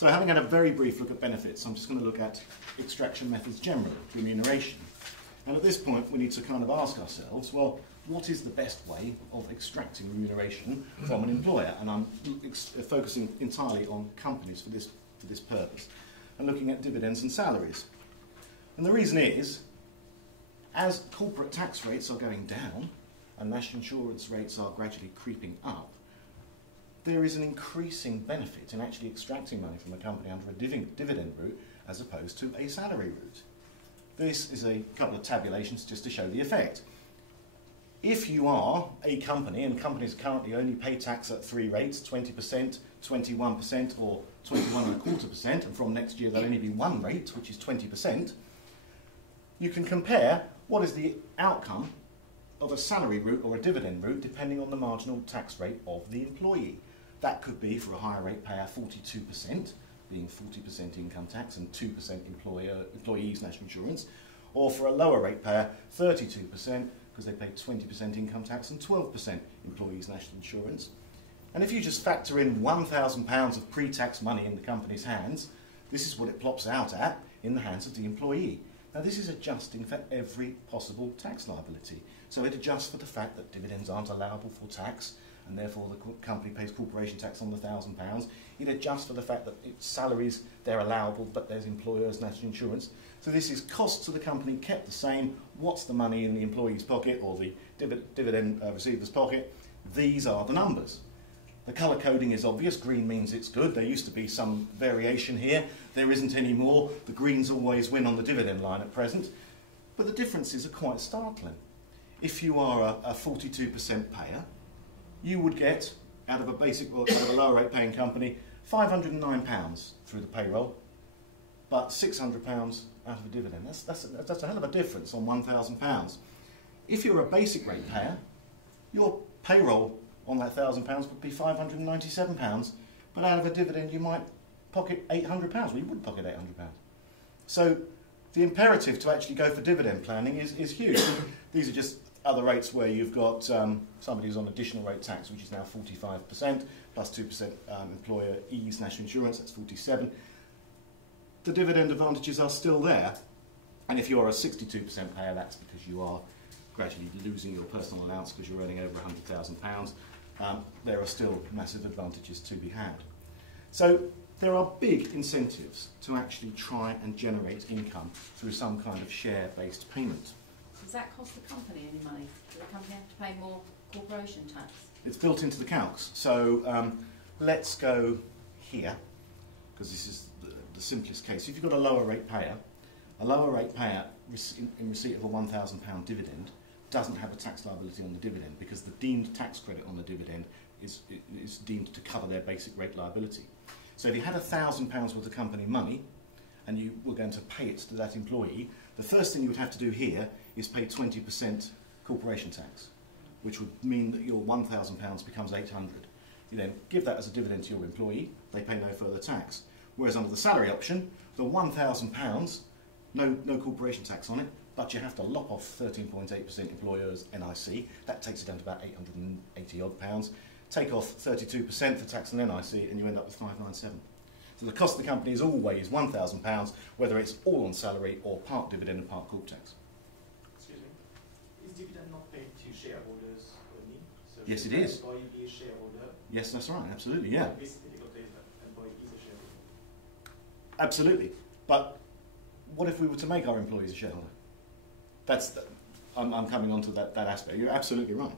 So having had a very brief look at benefits, I'm just going to look at extraction methods generally, remuneration. And at this point we need to kind of ask ourselves, well, what is the best way of extracting remuneration from an employer? And I'm focusing entirely on companies for this purpose, and looking at dividends and salaries. And the reason is, as corporate tax rates are going down and national insurance rates are gradually creeping up, there is an increasing benefit in actually extracting money from a company under a dividend route as opposed to a salary route. This is a couple of tabulations just to show the effect. If you are a company, and companies currently only pay tax at 3 rates, 20%, 21% or 21.25%, and from next year there'll only be 1 rate, which is 20%, you can compare what is the outcome of a salary route or a dividend route depending on the marginal tax rate of the employee. That could be, for a higher rate payer, 42%, being 40% income tax and 2% employees' national insurance, or for a lower rate payer, 32%, because they pay 20% income tax and 12% employees' national insurance. And if you just factor in £1,000 of pre-tax money in the company's hands, this is what it plops out at in the hands of the employee. Now this is adjusting for every possible tax liability. So it adjusts for the fact that dividends aren't allowable for tax, and therefore the company pays corporation tax on the £1,000. It adjusts for the fact that salaries, they're allowable, but there's employers' national insurance. So this is costs to the company kept the same. What's the money in the employee's pocket or the dividend receiver's pocket? These are the numbers. The colour coding is obvious. Green means it's good. There used to be some variation here. There isn't any more. The greens always win on the dividend line at present. But the differences are quite startling. If you are a 42% payer, you would get, out of a basic, well, out of a lower rate paying company, £509 through the payroll, but £600 out of a dividend. That's a hell of a difference on £1,000. If you're a basic rate payer, your payroll on that £1,000 would be £597, but out of a dividend you might pocket £800. Well, you wouldn't pocket £800. So the imperative to actually go for dividend planning is huge. These are just other rates where you've got somebody who's on additional rate tax, which is now 45%, plus 2% employees' national insurance, that's 47%. The dividend advantages are still there, and if you're a 62% payer, that's because you are gradually losing your personal allowance because you're earning over £100,000. There are still massive advantages to be had. So there are big incentives to actually try and generate income through some kind of share-based payment. Does that cost the company any money? Does the company have to pay more corporation tax? It's built into the calcs. So let's go here, because this is the simplest case. If you've got a lower rate payer in receipt of a £1,000 dividend doesn't have a tax liability on the dividend because the deemed tax credit on the dividend is deemed to cover their basic rate liability. So if you had £1,000 worth of company money and you were going to pay it to that employee, the first thing you would have to do here is pay 20% corporation tax, which would mean that your £1,000 becomes £800. You then give that as a dividend to your employee, they pay no further tax. Whereas under the salary option, the £1,000, no corporation tax on it, but you have to lop off 13.8% employers' NIC. That takes it down to about 880 odd pounds. Take off 32% for tax and NIC, and you end up with 597. So the cost of the company is always £1,000, whether it's all on salary or part dividend and part corp tax. Excuse me. Is dividend not paid to shareholders only? So yes, it is. Employee be a shareholder? Yes, that's right. Absolutely, yeah. This difficulty is that employee is a shareholder. Absolutely. But what if we were to make our employees a shareholder? I'm coming on to that aspect. You're absolutely right.